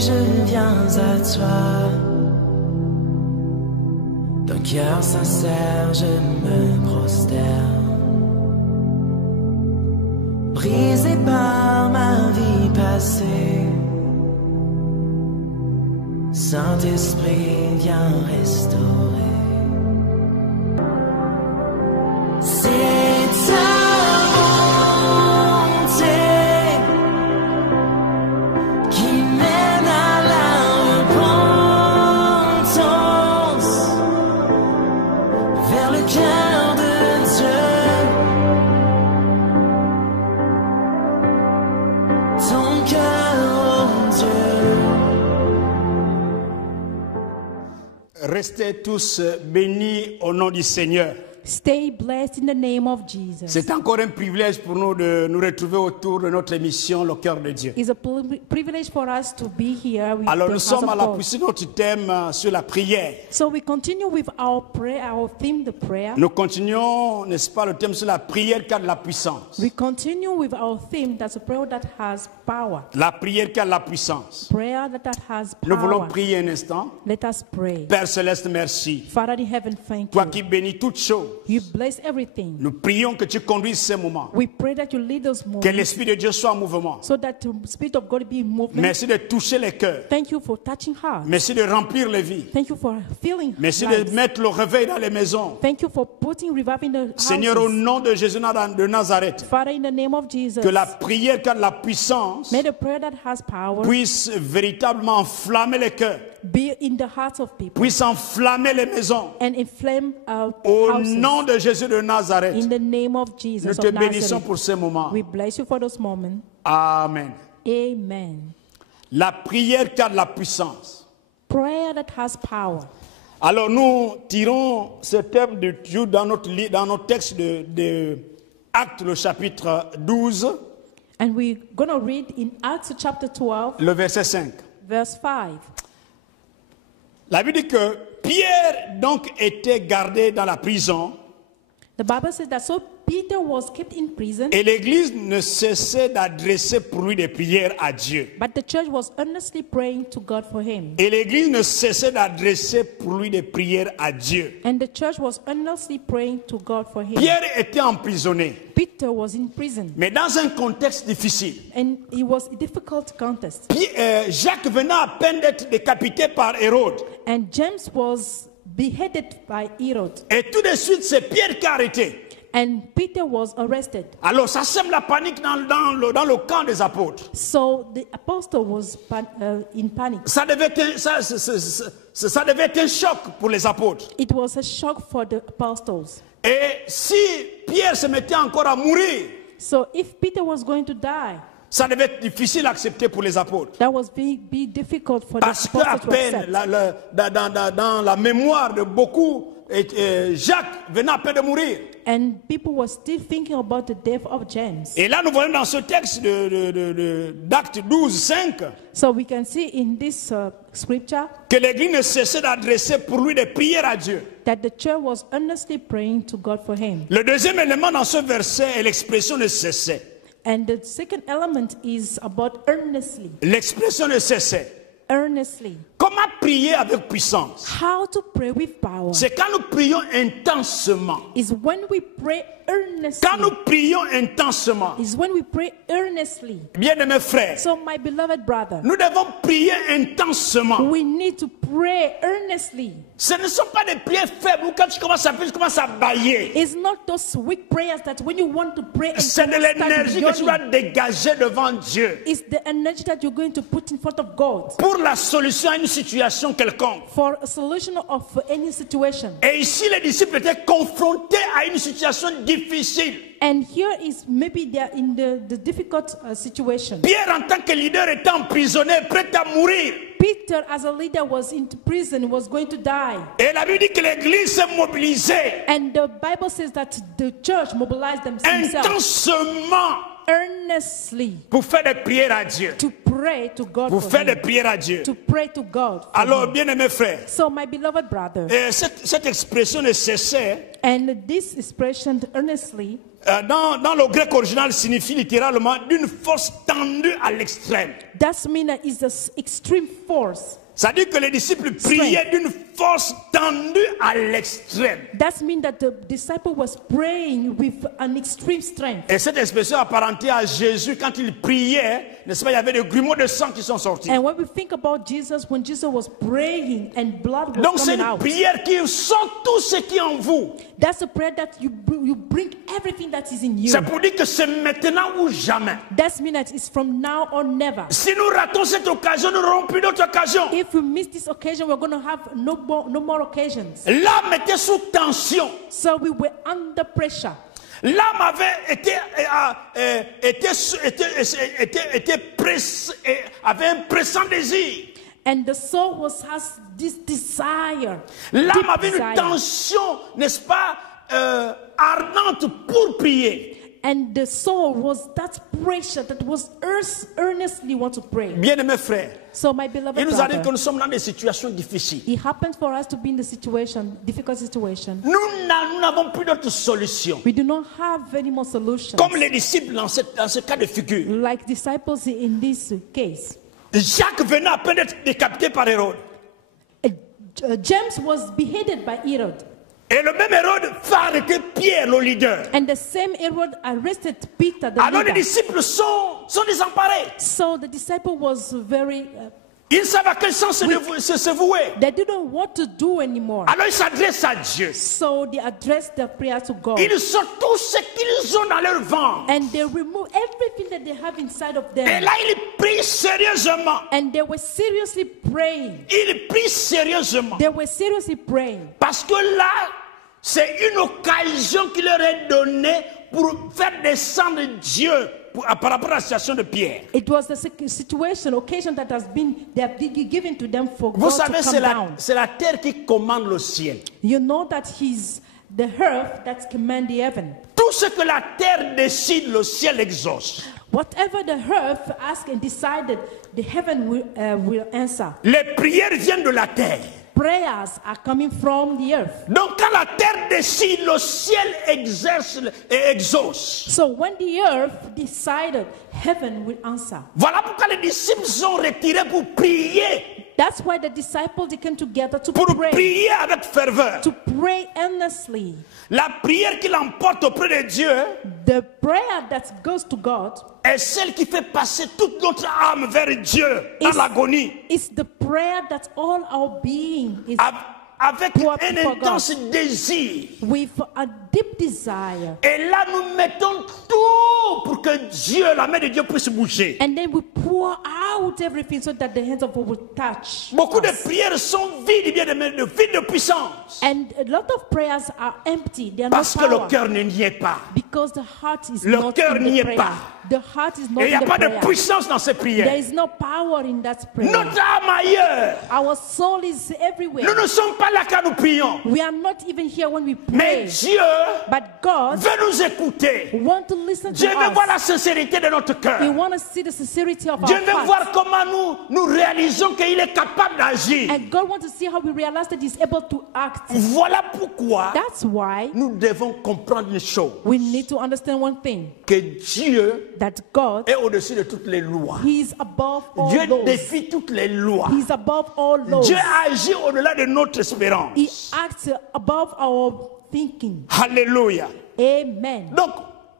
je viens à toi. D'un cœur sincère, je me prosterne. Brisé par ma vie passée, Saint-Esprit, viens restaurer. C'est ta bonté qui mène à la repentance, vers le cœur de Dieu. Ton cœur, oh Dieu. Restez tous bénis au nom du Seigneur. Stay blessed in the name of Jesus. C'est encore un privilège pour nous de nous retrouver autour de notre émission Le Cœur de Dieu. It's a privilege for us to be here with Alors the nous house sommes of à la God. poussée de notre thème sur la prière. So we continue with our prayer, our theme, the prayer. Nous continuons, n'est-ce pas, le thème sur la prière qui a de la puissance. We continue with our theme, that's a prayer that has power. La prière qui a de la puissance. Prayer that has Nous voulons power. prier un instant. Let us pray. Père Céleste, merci. Father in heaven, thank Toi you. qui bénis toutes choses, You bless everything. nous prions que tu conduises ces moments. We pray that you lead us more, Que l'Esprit de Dieu soit en mouvement. so that the Spirit of God be in movement. Merci de toucher les cœurs. Thank you for touching hearts. Merci de remplir les vies. Thank you for filling Merci lives. de mettre le réveil dans les maisons. Thank you for putting revival in the houses. Seigneur, au nom de Jésus de Nazareth, Father, in the name of Jesus, que la prière qui a de la puissance may the prayer that has power puisse véritablement enflammer les cœurs, be in the hearts of people puisse enflammer les maisons. and inflame our Au houses. nom de Jésus de Nazareth, In the name of nous Jesus te of bénissons Nazareth, pour ces moments. we bless you for those moments. Amen. Amen. La prière qui a de la puissance. Prayer that has power. Alors nous tirons ce thème de Dieu dans notre texte de Actes, le chapitre 12, And we're going to read in Acts chapter 12, le verset 5. verse 5. La Bible dit que Pierre donc était gardé dans la prison The Bible says that so Peter was kept in prison, et l'Église ne cessait d'adresser pour lui des prières à Dieu. but the church was earnestly praying to God for him. Et l'Église ne cessait d'adresser pour lui des prières à Dieu. And the church was earnestly praying to God for him. Pierre était emprisonné, Peter was in prison, mais dans un contexte difficile. and it was a difficult contest. Jacques venait à peine d'être décapité par Hérode. And James was beheaded by Herod, Et tout de suite, c'est Pierre qui a arrêté. and Peter was arrested. Alors ça sème la panique dans le camp des apôtres. So the apostle was in panic. Ça devait être un choc pour les apôtres. It was a shock for the apostles. Et si Pierre se mettait encore à mourir, So if Peter was going to die, ça devait être difficile à accepter pour les apôtres. that was be difficult for the Parce qu'à apostles to peine, accept. dans la mémoire de beaucoup, Jacques venait à peine de mourir. And people were still thinking about the death of James. Et là, nous voyons dans ce texte d'Actes 12, 5, So we can see in this scripture que l'Église ne cessait d'adresser pour lui des prières à Dieu. that the church was earnestly praying to God for him. Le deuxième élément dans ce verset est l'expression ne cessait. And the second element is about earnestly. L'expression ne cessait. Earnestly. Comment prier avec puissance? How to pray with power C'est quand nous prions intensement. is when we pray earnestly. Quand nous prions intensement, Is when we pray earnestly. bien-aimés frères, So my beloved brother, nous devons prier intensement. we need to pray earnestly. Ce ne sont pas des prières faibles où quand tu commences à prier, tu commences à bailler. It's not those weak prayers that when you want to pray and C'est de start l'énergie que tu vas yawning. dégager devant Dieu It's the energy that you're going to put in front of God pour la solution à une situation quelconque. for a solution of any situation. Et ici, les disciples étaient confrontés à une situation difficile. And here is maybe they are in the difficult situation. Pierre, en tant que leader, était emprisonné, prêt à mourir. Peter, as a leader, was in prison, was going to die. Et la Bible dit que l'Église s'est mobilisée And the Bible says that the church mobilized themselves intensement earnestly pour faire des prières à Dieu. to pray pray to God pour for faire him, des prières à Dieu. to pray to God for Alors, him. bien-aimés frères, So, my beloved brother, cette expression ne cessait, and this expression earnestly, dans le grec original, signifie littéralement d'une force tendue à l'extrême. that means is the extreme force. Ça dit que les disciples priaient d'une force tendue à l'extrême. That means that the disciple was praying with an extreme strength. Et cette expression apparentée à Jésus, quand il priait, n'est-ce pas, il y avait des grumeaux de sang qui sont sortis. And when we think about Jesus, when Jesus was praying and blood was Donc c'est coming une out, prière qui sort tout ce qui est en vous. that's a prayer that you bring everything that is in you. C'est pour dire que c'est maintenant ou jamais. That means that it's from now or never. Si nous ratons cette occasion, nous n'aurons plus d'autre occasion. If we miss this occasion, we're going to have no more occasions. L'âme était sous tension. So we were under pressure. L'âme avait avait un pressant désir. And the soul has this desire. L'âme deep avait une desire. tension, n'est-ce pas, ardente pour prier. And the soul was that pressure that was earnestly want to pray. Bien-aimés frères, So my beloved il nous arrive que brother, nous sommes dans des situations difficiles. it happens for us to be in the difficult situation. Nous n'avons plus d'autre solution. We do not have any more solutions. Comme les disciples dans ce cas de figure. Like disciples in this case. Jacques venait à peine d'être décapité par Hérode. James was beheaded by Herod. Et le même Hérode va arrêter Pierre, le leader. And the same Herod arrested Peter, the Alors les leader. disciples sont désemparés. So the disciple was very, Ils savent à quel sens se vouer. they didn't want to do anymore. Alors ils s'adressent à Dieu. So they addressed their prayer to God. Ils sortent tout ce qu'ils ont dans leur ventre. And they remove everything that they have inside of Et them. là, ils prient sérieusement. And they were seriously praying. Ils prient sérieusement. They were seriously praying. Parce que là, c'est une occasion qui leur est donnée pour faire descendre Dieu par rapport à la situation de Pierre. It was the occasion that they have been given to them for Vous God savez, to come down. c'est la terre qui commande le ciel. You know that He's the earth that commands the heaven. Tout ce que la terre décide, le ciel exauce. Whatever the earth asked and decided, the heaven will answer. Les prières viennent de la terre. Prayers are coming from the earth. Donc quand la terre décide, le ciel exerce et exauce. So when the earth decided, heaven will answer. Voilà pourquoi les disciples sont retirés pour prier. That's why the disciples they came together to Pour pray. prier avec ferveur. To pray earnestly. La prière qui l'emporte auprès de Dieu The prayer that goes to God est celle qui fait passer toute notre âme vers Dieu dans l'agonie. is the prayer that all our being is Avec pour un God. intense désir. with a deep desire. Et là, nous mettons tout pour que Dieu, la main de Dieu puisse bouger. And then we pour out everything so that the hands of God will touch Beaucoup de us. prières sont vides, bien de vides de puissance. And a lot of prayers are empty. They are Parce not que le power. cœur n'y est pas. Because the heart is Le not cœur in n'y the est prayer. pas. The heart is not Et il n'y in a the pas de prayer. puissance dans ces There prières. is no power in that prayer. Notre âme ailleurs. Our soul is everywhere. Nous ne sommes pas là quand nous prions. We are not even here when we Mais pray. Dieu But God veut nous écouter. wants to listen to Dieu veut voir us. la sincérité de notre He cœur. wants to see the sincerity of Dieu our veut heart. voir comment nous réalisons qu'il est capable d'agir. And God wants to see how we realize that He's able to act. Voilà pourquoi That's why nous devons comprendre une chose. we need to understand one thing. Que Dieu That God, est au-dessus de toutes les lois. He is above all Dieu laws. défie toutes les lois. He is above all laws. Dieu agit au-delà de notre He espérance. acts above our thinking. Alléluia. Amen. Donc,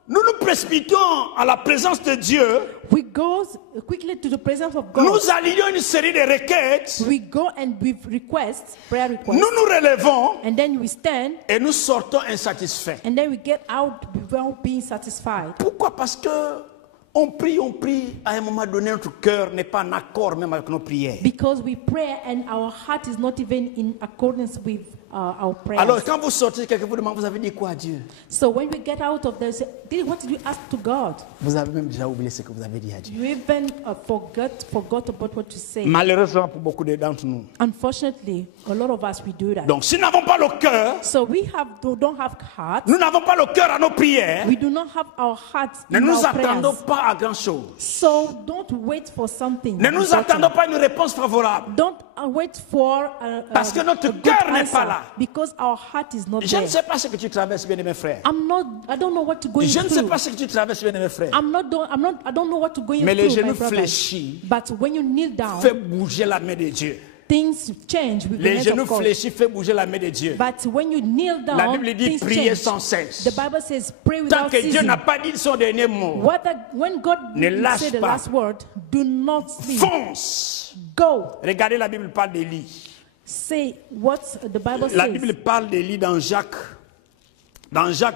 nous nous précipitons à la présence de Dieu. We go quickly to the presence of God. Nous alignons une série de requêtes. We go and with requests, prayer requests. Nous nous relevons And then we stand. et nous sortons insatisfaits. And then we get out without being satisfied. Pourquoi? Parce que on prie. À un moment donné, notre cœur n'est pas en accord même avec nos prières. Because we pray and our heart is not even in accordance with our prayers. Alors, quand vous sortez, quelqu'un vous demande, vous avez dit quoi à Dieu? So when we get out of there, say, what did you ask to God? Vous avez même déjà oublié ce que vous avez dit à Dieu. You even forgot about what you say. Malheureusement pour beaucoup d'entre nous. Unfortunately, a lot of us, we do that. Donc, si nous n'avons pas le cœur, So we don't have heart. nous n'avons pas le cœur à nos prières, We do not have our hearts ne in nous our attendons prayers. pas pas à grand chose. So don't wait for something. Ne nous important. attendons pas à une réponse favorable. Don't wait for Parce que notre a good cœur n'est answer, pas là. because our heart is not Je ne there. sais pas ce que tu traverses, bien-aimé frère. I don't know what to go Je ne sais through. pas ce que tu traverses, bien-aimé frère. I don't know what to go Mais les through, my genoux brother. fléchis But when you kneel down, fait bouger la main de Dieu. things change with the Les hands genoux of God. fléchis fait bouger la main de Dieu. But when you kneel down, La Bible dit things prier change. sans cesse. The Bible says pray Tant without que Dieu ceasing. n'a pas dit son dernier mot, When God Ne didn't lâche say the pas. last word, do not sleep. fonce. Go. Regardez, la Bible parle d'Élie. Say what the Bible La says. Bible parle d'Élie dans Jacques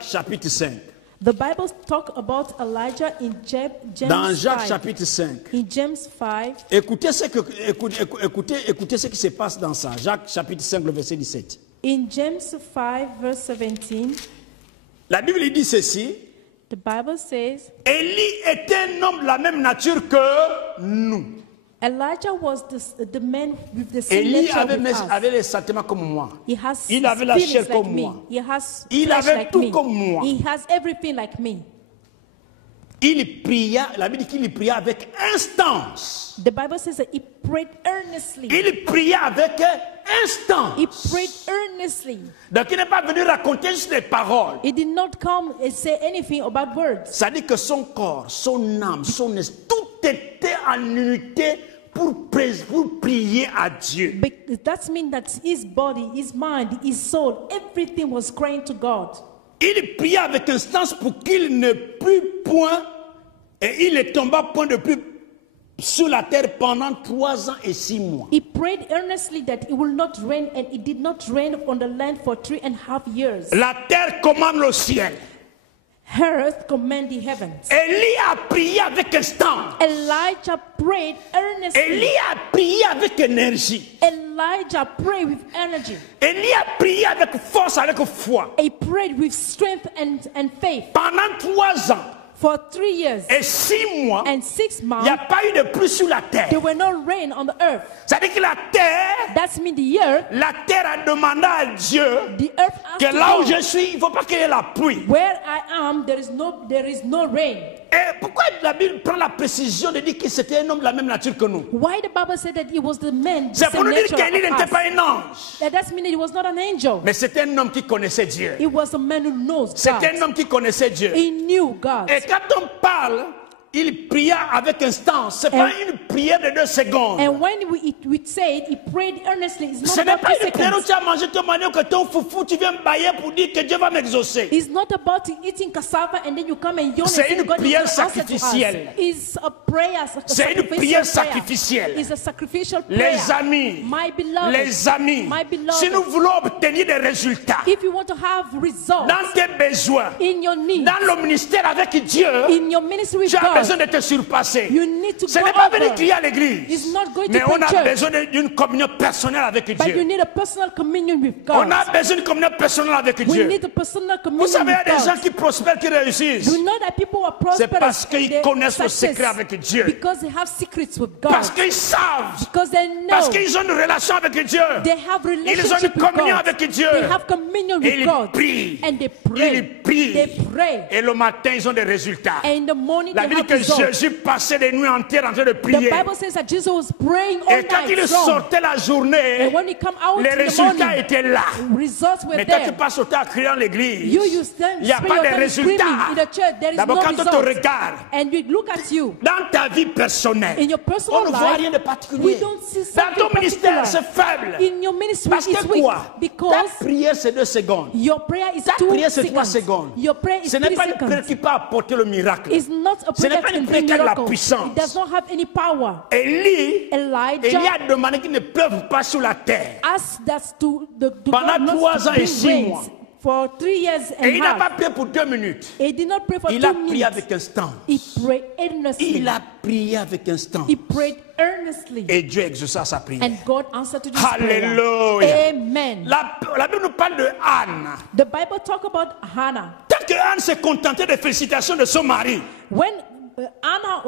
chapitre 5. The Bible talk about Elijah in James Dans Jacques 5. chapitre 5. In James 5, Écoutez ce qui se passe dans ça. Jacques chapitre 5, le verset 17. in James 5 verse 17, La Bible dit ceci. the Bible says Élie était un homme de la même nature que nous. Elijah was the man with the same Élie nature with us. avait les sentiments comme moi. He has Il avait la feelings chair like comme me. moi. He has Il flesh avait like tout me. comme moi. He has everything like me. Il pria, la Bible dit qu'il pria avec instance. The Bible says that he prayed earnestly. Il pria avec instance. He prayed earnestly. Donc il n'est pas venu raconter juste des paroles. He did not come and say anything about words. Ça dit que son corps, son âme, son esprit, tout était en unité pour prier à Dieu. But that means that his body, his mind, his soul, everything was crying to God. Il pria avec instance pour qu'il ne pût point, et il ne tomba point de plus sur la terre pendant 3 ans et 6 mois. He prayed earnestly that it will not rain, and it did not rain on the land for 3.5 years. La terre commande le ciel. Earth command the heavens. Élie a prié avec instance. Elijah prayed earnestly. Élie a prié avec énergie. Elijah prayed with energy. Élie a prié avec force, avec foi. He prayed with strength and faith Pendant 3 ans for 3 years et 6 mois, and 6 il n'y a months. pas eu de pluie sur la terre. There were no rain on the earth. C'est-à-dire que la That's mean the earth terre a demandé à Dieu asked que là où God, je suis, il ne faut pas qu'il y ait la pluie. where I am, there is no rain. Et pourquoi la Bible prend la précision de dire que c'était un homme de la même nature que nous? Why the Bible said that it was the man, the C'est pour same nous dire nature qu'Élie of n'était us. pas un ange, That means it was not an angel. mais c'était un homme qui connaissait Dieu. It was a man who knows C'était un God. homme qui connaissait Dieu. He knew God. Et quand on parle, il pria avec instance. Ce n'est pas une prière de 2 secondes. And when we said he prayed earnestly, it's Ce not n'est about pas 2 une prière où seconds. tu as mangé ton manioc, que ton foufou, tu viens me bailler pour dire que Dieu va m'exaucer. It's not about eating cassava and then you come and yawn C'est and say une God is prière going to answer to us. sacrificielle. It's a prayer. C'est une prière sacrificielle. It's a sacrificial prayer. Les amis, My beloved, les amis, my beloved, si nous voulons obtenir des résultats if you want to have results dans tes besoins, in your needs, dans le ministère avec Dieu, in your ministry with tu as besoin God, de te surpasser. you need to Ce go n'est pas venir over. crier à l'église, It's not going mais to on preach a church, besoin d'une communion personnelle avec but you Dieu. need a personal communion with God. On a besoin d'une communion personnelle avec We Dieu. need a personal Vous communion savez, il y a with des gens God. qui prospèrent, qui réussissent. You know that people are C'est prosperous parce qu'ils and they connaissent le success secret avec Dieu. because they have secrets with God. Parce qu'ils savent. Because they Parce know qu'ils ont une relation avec Dieu. they have Ils ont une relationship with communion God. avec Dieu. They have communion Et with ils God. prient. And they pray. Ils prient. They pray. Et le matin, ils ont des résultats. And in the morning La they Bible have dit que results. Jésus passait des nuits entières en train de The prier. Bible says that Jesus was praying all Et quand il night long. sortait la journée, And when he come out les in the résultats morning, étaient là. results were Mais quand tu there. passes au temps à crier dans l'église, You stand il n'y a spray pas your de time résultats. screaming in the church. There is D'abord, no quand on te results. regarde, And we look at you. dans ta vie personnelle, In your on personal ne voit life, rien de we particulier. don't see Dans something ton ministère, particular. c'est faible. In your ministry, Parce it's que weak. quoi? Ta Because prière, c'est 2 secondes. your prayer is Ta 2 prière, c'est 3 seconds. secondes. Your prayer is Ce n'est 3 pas une prière seconds. qui peut apporter le miracle. It's not a Ce n'est prayer pas that une can prière bring qui a de la miracles. puissance. It does not have any power. Élie Elijah a demandé qu'il ne pleuve pas sur la terre. asked us to Pendant God not 3 to ans et bring 6 rains mois. for 3 years Et and il n'a half. pas prié pour 2 minutes. He did not pray for Il a 2 prié minutes. avec instance. He prayed earnestly. Il a prié avec instance. He prayed earnestly. Et Dieu exauça sa prière. And God answered to this Alléluia. prayer. Amen. La Bible nous parle de Anne. The Bible talk about Hannah. Tant que Anne s'est contentée des félicitations de son mari, When Anna,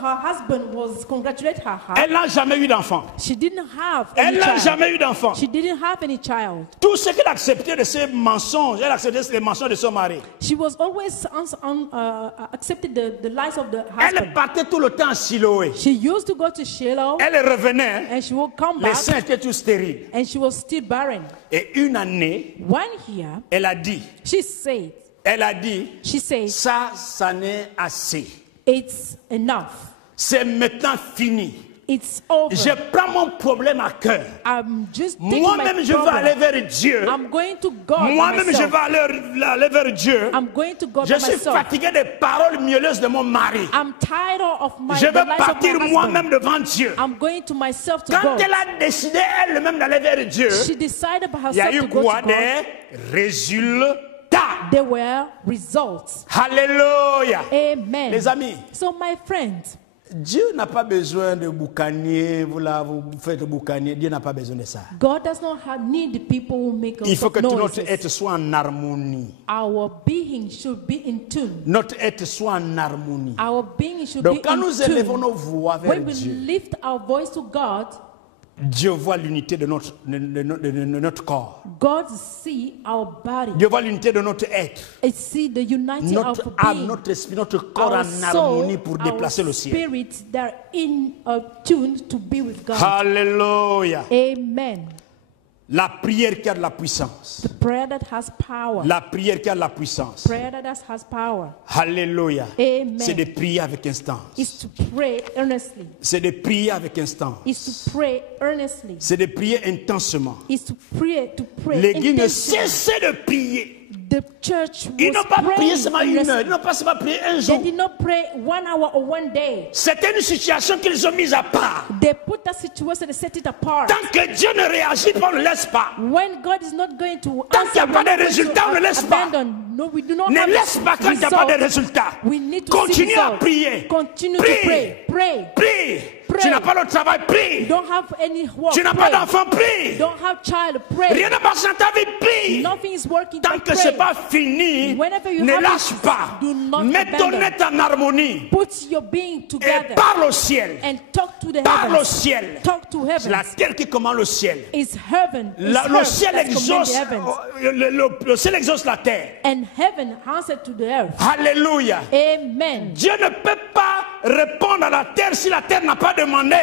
her husband was congratulate her. Elle n'a jamais eu d'enfant. She didn't have Elle any n'a child. jamais eu d'enfant. She didn't have any child. Tout ce qu'elle acceptait de ses mensonges, elle acceptait les mensonges de son mari. She was always accepted the lies of the Elle husband. partait tout le temps à Siloé. She used to go to Shiloh, Elle revenait, and she would come les back, seins étaient tous stériles. and she was still barren. Et une année, 1 year, elle a dit, she said, ça n'est assez. it's enough. C'est maintenant fini. It's over. Je prends mon problème à cœur. I'm just taking Moi-même, my je vais aller problem. vers Dieu. I'm going to God Moi-même, je myself. vais aller vers Dieu. I'm going to God Je by suis myself. fatigué des paroles mielleuses de mon mari. I'm tired of my Je the vais lies of partir my moi-même husband. devant Dieu. I'm going to myself to Quand God. elle a décidé elle-même d'aller vers Dieu, She decided by il y a herself eu to go quoi? to God. Des résultats. There were results. Alléluia. Amen. Les amis, So my friends, Dieu n'a pas besoin de boucanier. Vous faites boucanier. Dieu n'a pas besoin de ça. God does not people who make Il faut que tout noises. notre être soit en harmonie. Our being should be in tune. Notre être soit en harmonie. Our being should Donc be quand in nous élevons tune. nos voix vers When we Dieu, lift our voice to God, Dieu voit l'unité de notre corps. God see our body. Dieu voit l'unité de notre être. It see the unity Notre of âme, being. notre esprit, notre corps Our en harmonie pour soul, déplacer our le ciel. spirit, they're in tune to be with God. Alléluia. Amen. La prière qui a de la puissance. The prayer that has power. La prière qui a de la puissance. Prayer that has power Alléluia. Amen. C'est de prier avec instance. Is to pray earnestly. C'est de prier avec instance. Is to pray earnestly. C'est de prier intensement. Is to pray L'église ne intensely. cessait de prier. The church was Ils n'ont pas prié praying seulement une heure. earnestly. Ils n'ont pas seulement prié un They jour. did not pray 1 hour or 1 day. C'était une situation qu'ils ont mise à part. They put that situation and set it apart. Tant que Dieu ne réagit pas, on ne laisse pas. When God is not going to Tant answer, qu'il n'y a we're pas not de going résultat, on ne to laisse pas. abandon. No, we do not Ne have laisse pas quand il n'y a pas de result. résultat. We need to see Continue à result. prier. Continue to Prie. pray. Pray. Prie. Pray. Tu n'as pas le travail, prie. Don't have any work. Tu n'as pas Pray. d'enfant, prie. Don't have child. Pray. Rien ne marche dans ta vie, prie. Nothing is working. Tant but que ce pray. n'est pas fini, Whenever you ne have lâche it, pas. do not Mets ton abandon. être en harmonie Put your being et together parle au ciel. and talk to the Parle au heavens. ciel. Talk to C'est la heavens. terre qui commande le ciel. It's heaven. It's Le earth ciel that's command exauce, the heavens. le ciel exauce la terre. And heaven answered to the earth. Alléluia. Amen. Dieu ne peut pas répondre à la terre si la terre n'a pas demandé.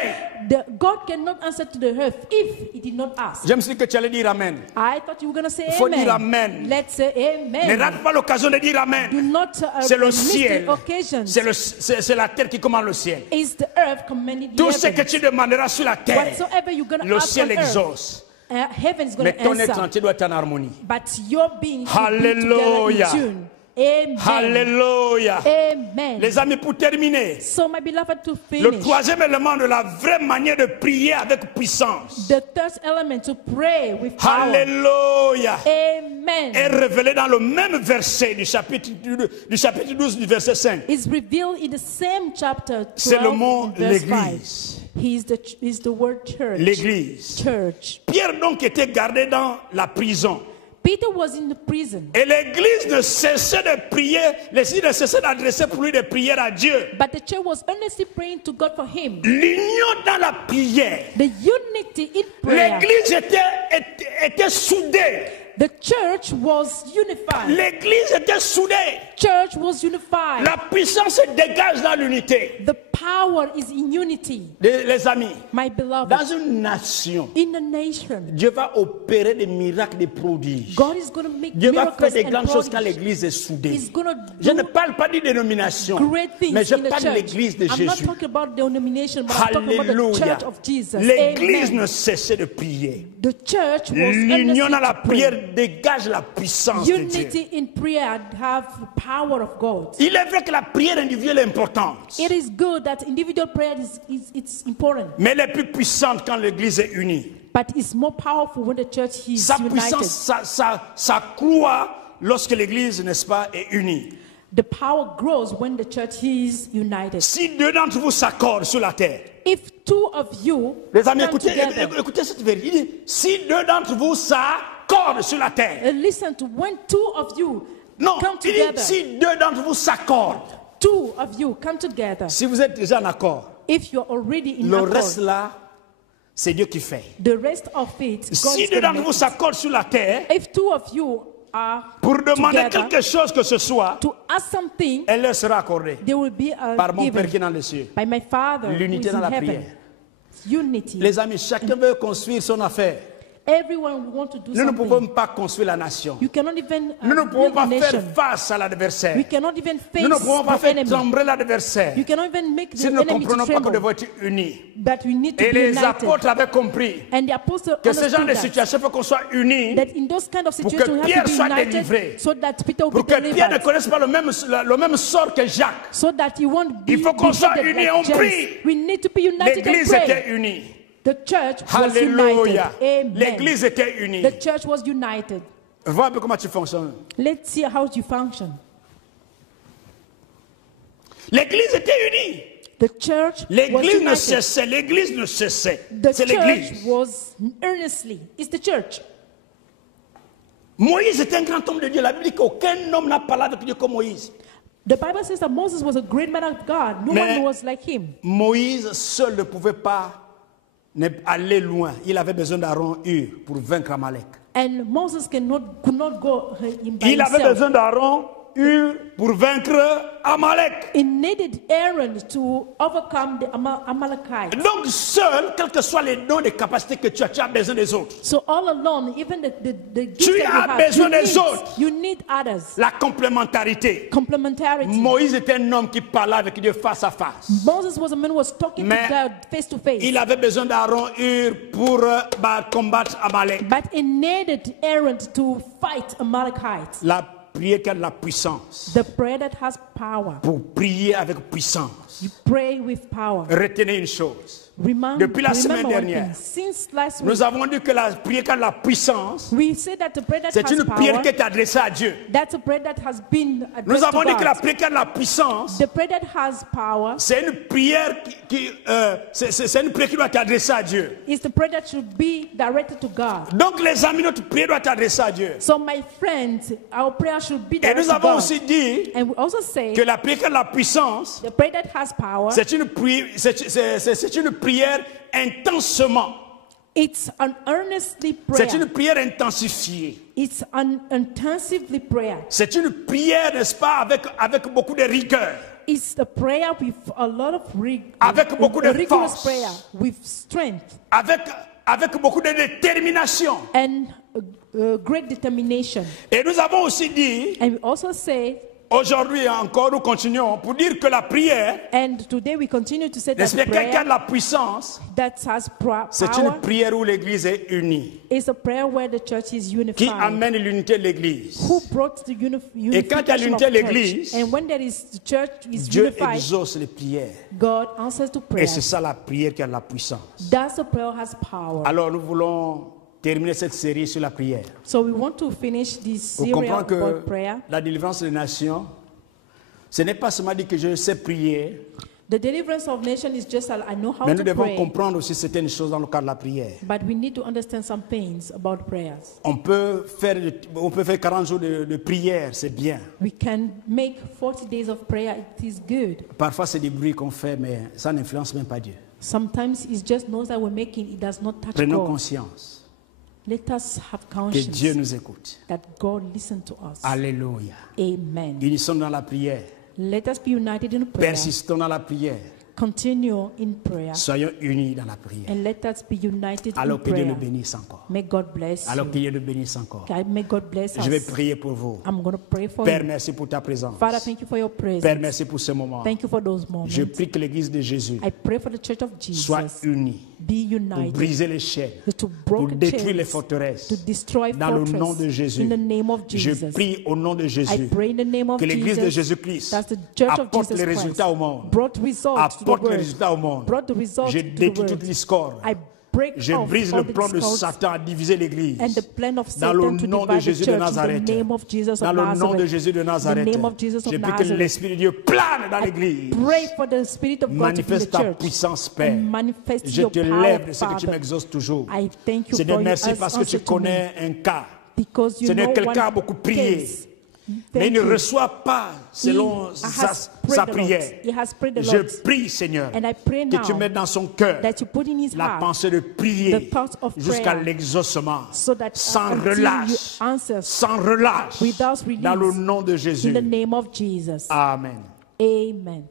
God cannot answer to the earth if he did not ask. Je me suis dit que tu allais dire Amen. I thought you were going to say Il faut amen. dire Amen. Let's say Ne amen. rate pas l'occasion de dire Do Amen. not C'est le miss ciel. the occasion. C'est la terre qui commande le ciel. It's the earth commanding the Tout ce que heavens. tu demanderas sur la terre, Whatsoever you're going to le ask ciel on earth, exauce. heaven is going Mais to ton être answer. entier doit être en harmonie. But your being should be together Hallelujah. in tune. Amen. Alléluia. Amen. Les amis, pour terminer, So, my beloved, to le finish, troisième élément de la vraie manière de prier avec puissance, the third element to pray with power. Alléluia, Amen. est révélé dans le même verset du chapitre 12 du verset 5. Is revealed in the same chapter 12, C'est le mot verse 5. l'église. He's the word church. L'église. Church. Pierre donc était gardé dans la prison. Peter was in the prison, Et l'église ne cessait de prier, l'église ne cessait d'adresser pour lui des prières à Dieu. but the church was earnestly praying to God for him. L'union dans la prière. The unity in prayer. L'église était soudée. The church was unified. L'église était soudée. Church was unified. La puissance se dégage dans l'unité. The power is in unity. Les amis, My beloved, dans une nation, in the nation, Dieu va opérer des miracles, des prodiges. God is going to make Dieu va faire miracles des and grandes choses quand prodigies. l'église est soudée. He's going to Je ne do parle pas d'une dénomination, great things mais je in the parle de church. l'église de I'm not Jésus. talking about the denomination, but I'm talking about the Alléluia. church of Jesus. L'église Amen. ne cessait de prier. The church was L'union earnestly dans la to pray. prière dégage la puissance de Dieu. Unity in prayer have the power of God. Il est vrai que la prière individuelle est importante, It is good that individual prayer it's important, mais elle est plus puissante quand l'église est unie. but it's more powerful when the church is Sa united. puissance, sa croix lorsque l'église, n'est-ce pas, est unie. The power grows when the church is united. Si deux d'entre vous s'accordent sur la terre, If two of you les amis, come together, écoutez cette vérité. Il dit, si deux d'entre vous s'accordent sur la terre, listen to when two of you Non, come il dit, together. si deux d'entre vous s'accordent, Two of you come together. si vous êtes déjà en accord, If you're already in le reste accord, là, c'est Dieu qui fait. the rest of it, God Si is deux gonna d'entre vous make it. s'accordent sur la terre If two of you are pour demander together quelque chose que ce soit, to ask something, elle leur sera accordée there will be a par mon Père given qui est dans les cieux. by my Father who L'unité is dans in la heaven. prière. Unity. Les amis, chacun veut construire son affaire. Everyone want to do Nous ne pouvons something. pas construire la nation. You cannot even Nous ne pouvons build pas a faire nation. face à l'adversaire. We cannot even face Nous ne pouvons pas the faire enemy. trembler l'adversaire. You cannot even make the Si nous ne enemy to comprenons pas que nous tremble. devons être unis. But we need to Et be les united. apôtres avaient compris And the apostle que ce genre understood de that, situation, il faut qu'on soit unis that in those kind of pour que situations we have Pierre to be soit united délivré. so that Peter will pour be que Pierre ne delivered. connaisse pas le même sort que Jacques. So that he won't be Il faut qu'on soit beheaded unis, like on James. prie. We need to be united and L'Église pray. était unie. The church was Alléluia. united. Amen. L'Église était unie. The church was united. Vois un peu comment tu fonctionnes. Let's see how you function. L'Église était unie. The church was L'Église ne united. cessait. L'Église ne cessait. The C'est church l'Église. was earnestly. It's the church. Moïse était un grand homme de Dieu. La Bible dit qu'aucun homme n'a parlé avec Dieu comme Moïse. The Bible says that Moses was a great man of God. No Mais- one was like him. Moïse seul ne pouvait pas aller loin. Il avait besoin d'Aaron Hur pour vaincre Amalek. And Moses could not go by Il avait himself. besoin d'Aaron Hur pour vaincre Amalek. It needed Aaron to overcome the Amalekites. Donc seul, quels que soient les dons et capacités que tu as besoin des autres. So all alone, even the gifts Tu that as you have, besoin des autres. you need others. La complémentarité. Complementarity. Moïse était un homme qui parlait avec Dieu face à face. Moses was a man who was talking Mais to God face to face. Il avait besoin d'Aaron Hur pour combattre Amalek. But it needed Aaron to fight Amalekites. La prière qui a de la puissance. The prayer that has power. Pour prier avec puissance. You pray with power. Retenez une chose. Depuis la semaine remember one dernière, thing. Since last week, nous avons dit que la prière qui a de la puissance, we said that the prayer that c'est has une prière power, qui est adressée à Dieu. that's a prayer that has been Nous addressed avons to dit que la God. prière qui a de la puissance, The prayer that has power c'est une prière c'est une prière qui doit être adressée à Dieu. is the prayer that should be directed to God. Donc les amis, notre prière doit être adressée à Dieu. So my friends, our prayer should be Et directed nous to avons God. aussi dit And we also say que la prière qui a de la puissance, the prayer that has power, c'est une prière intensement. it's an earnestly prayer. C'est une prière intensifiée. It's an intensively prayer. C'est une prière, n'est-ce pas, avec beaucoup de rigueur. It's a prayer with a lot of Avec beaucoup de rigorous force. prayer with strength Avec beaucoup de détermination. and great determination. Et nous avons aussi dit, And we also say, aujourd'hui encore, nous continuons pour dire que la prière, and today we continue to say that n'est-ce pas, quelqu'un qui a prayer de la puissance, that has c'est power une prière où l'Église est unie, is a prayer where the church is qui unified. amène l'unité de l'Église. Who brought the Et quand il y a unification l'unité of de church. l'Église, And when there is the church is Dieu unified, exauce les prières. God answers to Et prayer. c'est ça la prière qui a de la puissance. That's the prayer has power. Alors nous voulons terminer cette série sur la prière. So we want to finish this Pour series comprendre que about prayer. la délivrance des nations, ce n'est pas seulement dire que je sais prier, The deliverance of nation is just I know how mais nous to devons pray, comprendre aussi certaines choses dans le cadre de la prière. but we need to understand some things about prayers. On peut faire 40 jours de prière, c'est bien. We can make 40 days of prayer. It is good. Parfois, c'est des bruits qu'on fait, mais ça n'influence même pas Dieu. Sometimes it's just noise that we're making. It does not touch Prenons God. conscience Let us have que Dieu conscience nous écoute. that God listens to us. Alléluia. Amen. Unissons dans la prière. Let us be united in prayer. Persistons dans la prière. Continue in prayer. Soyons unis dans la prière. And let us be united in Alors que Dieu prayer. nous bénisse encore. May God bless Alors you. que Dieu nous bénisse encore. God, may God bless Je vais us. prier pour vous. I'm going to pray for Père, you. merci pour ta présence. Father, thank you for your presence. Père, merci pour ce moment. Thank you for those moments. Je prie que l'Église de Jésus I pray for the church of Jesus. soit unie Be pour united. briser les chaînes, To pour broken détruire les chains. forteresses. To destroy Dans le fortress. nom de Jésus, In the name of je Jesus. prie au nom de I Jésus pray in the name of que l'Église de Jesus. Jésus-Christ That the church of apporte Jesus les Christ résultats au monde. brought results to the Apporte les world. résultats au monde. Brought the results Je to the détruis world. toute discorde. I break Je off brise all le the plan de discords Satan à diviser l'Église. and the plan of Dans le Satan to nom de divide the Jésus de church in Nazareth. the name of Jesus Dans of le nom de Nazareth. Jésus de In Nazareth. the name of Jesus of Je prie que Nazareth. l'Esprit de Dieu plane dans l'Église. Pray for the Spirit of God to be in Manifeste the ta church. puissance, Père. And manifest Je your te power, lève de ce que tu Father. m'exauces toujours. I thank you Seigneur, for merci your parce que tu answer to me. connais un cas. Because you Seigneur, know quelqu'un a one beaucoup prié. case. mais il ne you. reçoit pas selon sa prière. He has prayed the Je Lord. prie, Seigneur, And I pray que now tu mettes dans son cœur that you put in his la heart pensée de prier the thought of jusqu'à prayer, l'exaucement, so that sans until relâche, you answer sans relâche, without release, dans le nom de in Jésus. the name of Jesus. Amen. Amen.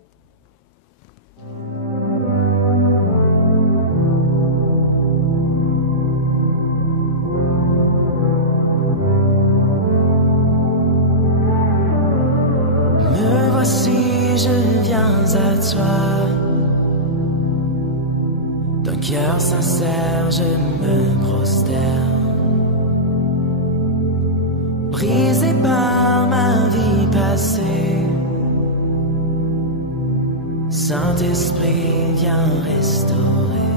Me voici, je viens à toi. D'un cœur sincère, je me prosterne. Brisé par ma vie passée, Saint-Esprit, viens restaurer.